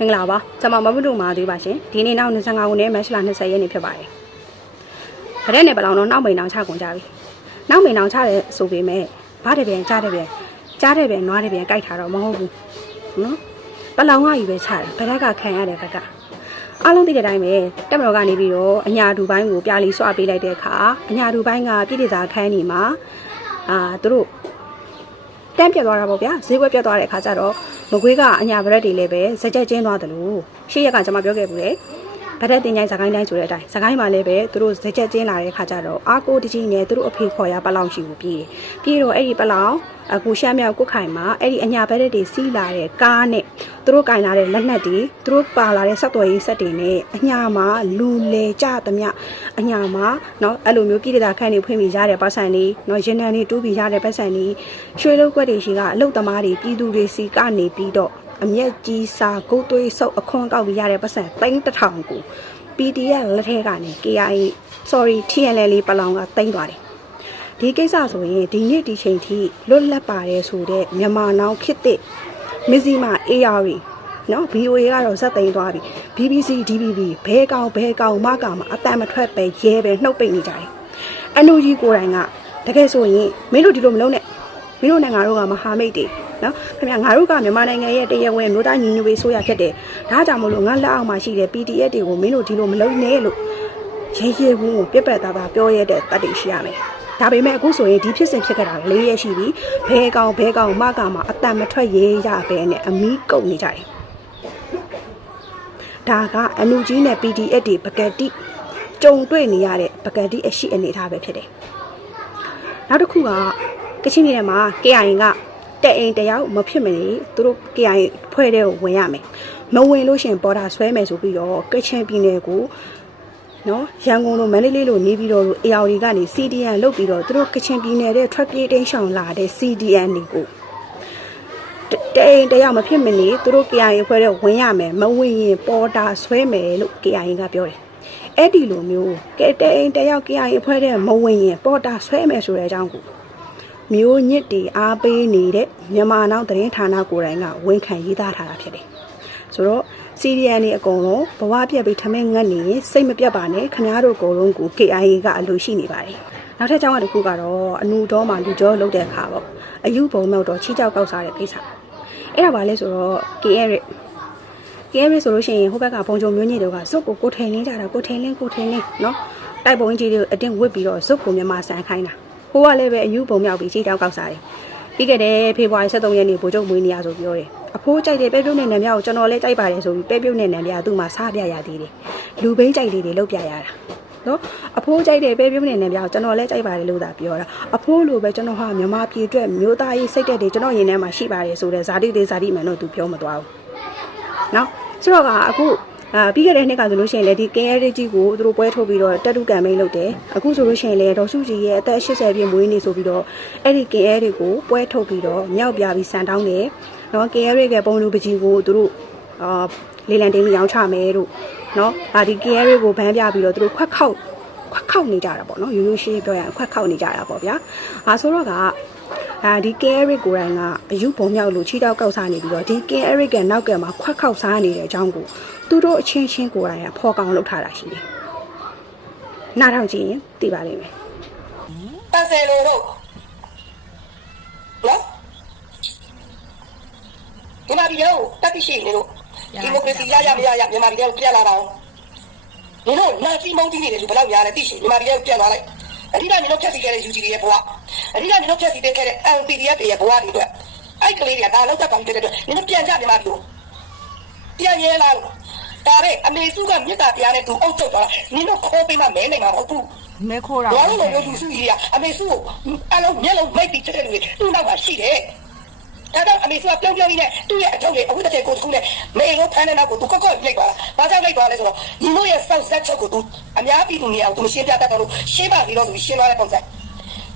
မင်္ဂလာပါကျွန်မမမတို့မာသေးပါရှင်ဒီနေ့နောက်25ခုနဲ့မတ်လ20ရက်နေ့ဖြစ်ပါတယ်ဗရက်နဲ့ဘလောင်တော့နောက်မိန်အောင်ချကုန်ကြပြီနောက်မိန်အောင်ချတဲ့ဆိုပေမဲ့ဘားတဲ့ပြန်ကြားတဲ့ပြန်ကြားတဲ့ပြန်နွားတဲ့ပြန်ကြိုက်ထားတော့မဟုတ်ဘူးနော်ဘလောင်ကကြီးပဲချတယ်ဗရက်ကခံရတဲ့ဘက်ကအားလုံးသိတဲ့အတိုင်းပဲတက်မတော်ကနေပြီးတော့အညာဒူပိုင်းကိုပြလီဆွပေးလိုက်တဲ့အခါအညာဒူပိုင်းကပြည်ဒေသခန်းနေမှာအာသူတို့တန်းပြတ်သွားတာပေါ့ဗျာဈေးကွက်ပြတ်သွားတဲ့အခါကျတော့ မကွေးကအညာဗရက်တွေလည်းပဲစကြက်ချင်းသွားတယ်လို့ရှေ့ရက်ကကျွန်မပြောခဲ့ဘူးလေ ဗရက်တင်ញိုင်းစကိုင်းတိုင်းဆိုတဲ့အတိုင်းစကိုင်းမှာလည်းပဲသူတို့စကြက်ချင်းလာတဲ့အခါကျတော့အာကိုတကြီးနဲ့သူတို့အဖေခေါ်ရပလောက်ရှိကိုပြေးပြေးတော့အဲ့ဒီပလောက်အခုရှမ်းမြောက်ကုတ်ခိုင်မှာအဲ့ဒီအညာဗရက်တွေစီးလာတဲ့ကားနဲ့သူတို့ကင်လာတဲ့လက်နက်တွေသူတို့ပါလာတဲ့ဆက်သွယ်ရေးဆက်တွေနဲ့အညာမှာလူလေကြသမျှအညာမှာเนาะအဲ့လိုမျိုးပြည်ဒေသခန့်တွေဖွင့်ပြီးရတဲ့ပတ်စံတွေเนาะရင်နံတွေတူးပြီးရတဲ့ပတ်စံတွေရွှေလုတ်ကွက်တွေရှိကအလုတ်သမားတွေပြည်သူတွေစီကနေပြီးတော့ အမျက်ကြီးစာဂုတ်သွေးဆုပ်အခွန်ကောက်ပြီးရတဲ့ပတ်စံသိန်းတစ်ထောင်ကို PDF လက်ထက်ကနေ KIA sorry TNL လေးပလောင်ကသိမ်းသွားတယ်ဒီကိစ္စဆိုရင်ဒီနေ့ဒီချိန်ထိလွတ်လပ်ပါတယ်ဆိုတော့မြန်မာနောင်ခစ်တဲ့မဇီမာ AR နော် VOA ကတော့ဇက်သိမ်းသွားပြီ BBC DBB ဘဲကောင်ဘဲကောင်မကောင်မအတန်မထွက်ပဲရဲပဲနှုတ်ပိတ်နေကြတယ်အန်ယူဂျီကိုယ်တိုင်ကတကယ်ဆိုရင်မင်းတို့ဒီလိုမလုပ်နဲ့မင်းတို့နဲ့ငါတို့ကမဟာမိတ်တွေ နော်ခင်ဗျာငါတို့ကမြန်မာနိုင်ငံရဲ့တရားဝင်မြို့သားညီညွတ်ရေးဆိုရဖြစ်တယ်ဒါကြောင့်မလို့ငါလက်အောက်မှာရှိတဲ့ PDF တွေကိုမင်းတို့ဒီလိုမလုပ်နဲ့လို့ရဲရဲဝန်းကိုပြက်ပက်သားသားပြောရတဲ့တတ်တွေရှိရမယ်ဒါပေမဲ့အခုဆိုရင်ဒီဖြစ်စဉ်ဖြစ်ခဲ့တာ၄ရက်ရှိပြီဘဲကောင်ဘဲကောင်မကောင်မအတန်မထွက်ရဲရပဲနဲ့အမီးကုတ်နေကြတယ်ဒါကအန်ယူဂျီနဲ့ PDF တွေပကက်တိကြုံတွေ့နေရတဲ့ပကက်တိအရှိအနေထားပဲဖြစ်တယ်နောက်တစ်ခုကကချင်ပြည်နယ်မှာ KIA က တက်အိမ်တယောက်မဖြစ်မနေသူတို့ KIA ဖွဲ့တဲ့ကိုဝင်ရမယ်မဝင်လို့ရှရင်ပေါ်တာဆွဲမယ်ဆိုပြီးတော့ကချင်ပြည်နယ်ကိုနော်ရန်ကုန်လိုမန္တလေးလိုနေပြီးတော့လို့ AR တွေကနေ CDN လုတ်ပြီးတော့သူတို့ကချင်ပြည်နယ်တဲ့ထွက်ပြေးတိမ်းရှောင်လာတဲ့ CDN တွေကိုတအိမ်တယောက်မဖြစ်မနေသူတို့ KIA ဖွဲ့တဲ့ဝင်ရမယ်မဝင်ရင်ပေါ်တာဆွဲမယ်လို့ KIA ကပြောတယ်အဲ့ဒီလိုမျိုးကဲတအိမ်တယောက် KIA ဖွဲ့တဲ့မဝင်ရင်ပေါ်တာဆွဲမယ်ဆိုတဲ့အကြောင်းကို မျိုးညစ်တီအားပေးနေတဲ့မြန်မာနောက်သတင်းဌာနကိုယ်တိုင်ကဝန်ခံရေးသားထားတာဖြစ်တယ်ဆိုတော့ CDN နေအကုန်လုံးဘဝပြက်ပြီးထမင်းငတ်နေရင်စိတ်မပြတ်ပါနဲ့ခင်ဗျားတို့အကုန်လုံးကို KIA ကအလိုရှိနေပါတယ်နောက်ထပ်ကြောင်းကတစ်ခုကတော့အနူတော်မှာလူကြောလုပ်တဲ့အခါပေါ့အယူဘုံမြောက်တော့ချီကြောက်ကောက်စားတဲ့ကိစ္စအဲ့ဒါပါလဲဆိုတော့ KR ကဲရဲဆိုလို့ရှိရင်ဟိုဘက်ကဘုံကြုံမျိုးညစ်တွေကဇုတ်ကိုကိုထိန်လင်းကြတာကိုထိန်လင်းကိုထိန်လင်းနော်တိုက်ပုံကြီးတွေအတင်းဝစ်ပြီးတော့ဇုတ်ကိုမြန်မာဆန်ခိုင်းတာ ဟိုကလည်းပဲအယူပုံမြောက်ပြီးခြေတောက်ကောက်စားတယ်ပြီးခဲ့တဲ့ဖေဖော်ဝါရီ23ရက်နေ့ဗိုလ်ချုပ်မွေးနေရဆိုပြောတယ်အဖိုးကြိုက်တယ်ပဲပြုတ်နဲ့နံပြားကိုကျွန်တော်လည်းကြိုက်ပါတယ်ဆိုပြီးပဲပြုတ်နဲ့နံပြားသူ့မှာစားပြရသေးတယ်လူဘိန်းကြိုက်လေးတွေလောက်ပြရတာနော်အဖိုးကြိုက်တယ်ပဲပြုတ်နဲ့နံပြားကိုကျွန်တော်လည်းကြိုက်ပါတယ်လို့သာပြောတာအဖိုးလိုပဲကျွန်တော်ဟာမြန်မာပြည်အတွက်မျိုးသားရေးစိတ်သက်တွေကျွန်တော်ရင်ထဲမှာရှိပါတယ်ဆိုတဲ့ဇာတိသေးဇာတိမှန်တော့သူပြောမသွားဘူးနော်ဆိုတော့ကအခု အာပြီးခဲ့တဲ့နှစ်ကဆိုလို့ရှိရင်လည်းဒီ KR ကြီးကိုသူတို့ပွဲထုတ်ပြီးတော့တက်တူကမ်ပိန်းလုပ်တယ်အခုဆိုလို့ရှိရင်လည်းဒေါ်စုကြည်ရဲ့အသက်80ပြည့်မွေးနေ့ဆိုပြီးတော့အဲ့ဒီ KR တွေကိုပွဲထုတ်ပြီးတော့မြောက်ပြပြီးစံတောင်းတယ်နော် KR ရဲ့ပုံလူပကြီးကိုသူတို့အာလေလံတင်းပြီးရောင်းချမယ်တို့နော်ဒါဒီ KR ကိုဘန်းပြပြီးတော့သူတို့ခွက်ခောက်ခွက်ခောက်နေကြတာပေါ့နော်ရိုးရိုးရှင်းရှင်းပြောရရင်ခွက်ခောက်နေကြတာပေါ့ဗျာအာဆိုတော့က အာဒီ KR ကိုယ်တိုင်ကအယူပုံမြောက်လို့ချီတောက်ကောက်စားနေပြီးတော့ဒီ KR ကနောက်ကမှာခွက်ခောက်စားနေတဲ့အကြောင်းကိုသူတို့အချင်းချင်းကိုယ်တိုင်ကဖော်ကောင်လုပ်ထားတာရှိတယ်။နားထောင်ကြည့်ရင်သိပါလိမ့်မယ်ပတ်စယ်လို့တော့နော်ဒီမှာဒီတော့တက်တိရှိနေလို့ဒီမိုကရေစီရရမရရမြန်မာပြည်ကိုပြန်လာတာအောင်ဒီတော့နာစီမုံတီးနေတယ်လူဘယ်လောက်များလဲသိရှိမြန်မာပြည်ကိုပြန်လာလိုက် အဓိကနေတော့ဖြတ်စီခဲ့တဲ့ UGD ရဲ့ဘဝအဓိကနေတော့ဖြတ်စီပေးခဲ့တဲ့ MPDF ရဲ့ဘဝတွေအတွက်အဲ့ကလေးတွေကဒါလောက်တက်ပါပြီတဲ့အတွက်နင်တို့ပြန်ကြမြန်မာပြည်ကိုပြန်ရဲလာလို့ဒါနဲ့အမေစုကမြစ်တာတရားနဲ့သူအုပ်ချုပ်သွားတာနင်တို့ခိုးပေးမှမဲနိုင်မှာမဟုတ်ဘူးမဲခိုးတာဘာလို့လဲလူစုကြီးကအမေစုကိုအလုံးမျက်လုံးမိတ်ပြီးချက်တဲ့လူတွေသူ့နောက်မှာရှိတယ် ဒါတော့အမေစုကပြုံးပြုံးကြီးနဲ့သူ့ရဲ့အထုပ်တွေအခုတစ်ချိန်ကိုတစ်ခုနဲ့မေကိုဖမ်းတဲ့နောက်ကိုသူကော့ကော့လိုက်သွားတာ။ဘာကြောင့်လိုက်သွားလဲဆိုတော့ညီတို့ရဲ့စောက်ဆက်ချုပ်ကိုသူအများပြည်သူနေအောင်သူမရှင်းပြတတ်တော့လို့ရှင်းပါစီတော့သူရှင်းသွားတဲ့ပုံစံ။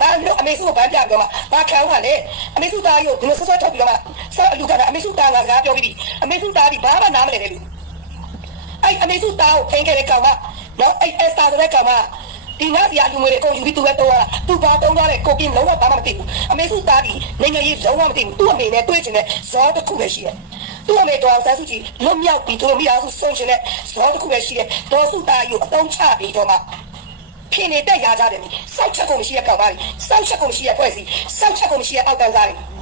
ဘာလို့အမေစုကိုဗန်းပြပြောမှာဘာခံဦးကလဲအမေစုသားရုပ်ဒီလိုဆွဆွထုတ်ပြီးတော့မှဆောက်အလူကတာအမေစုသားကစကားပြောပြီးပြီအမေစုသားဒီဘာမှနားမလည်တဲ့လူအဲ့အမေစုသားကိုဖိန်ခဲ့တဲ့ကောင်ကနော်အဲ့အက်စတာဆိုတဲ့ကောင်က ဒီငါစီအလူငွေတွေအကုန်ယူပြီးသူပဲတော့ရတာသူဘာတုံးသွားတဲ့ကိုကင်းလုံးဝဘာမှမသိဘူးအမေစုသားဒီနိုင်ငံရေးလုံးဝမသိဘူးသူ့အမေနဲ့တွေ့ချင်တဲ့ဇောတစ်ခုပဲရှိတယ်သူသူ့အမေတော်ဆန်းစုကြည်လွတ်မြောက်ပြီးသူတို့မိသားစုဆုံးရှင်တဲ့ဇောတစ်ခုပဲရှိတယ်ဒေါ်စုသားယူအသုံးချပြီးတော့မှဖြစ်နေတဲ့ရကြတယ်စောက်ချက်ကုန်မရှိရကောင်ပါစောက်ချက်ကုန်မရှိရဖွဲ့စီစောက်ချက်ကုန်မရှိရအောက်တန်းစားတွေ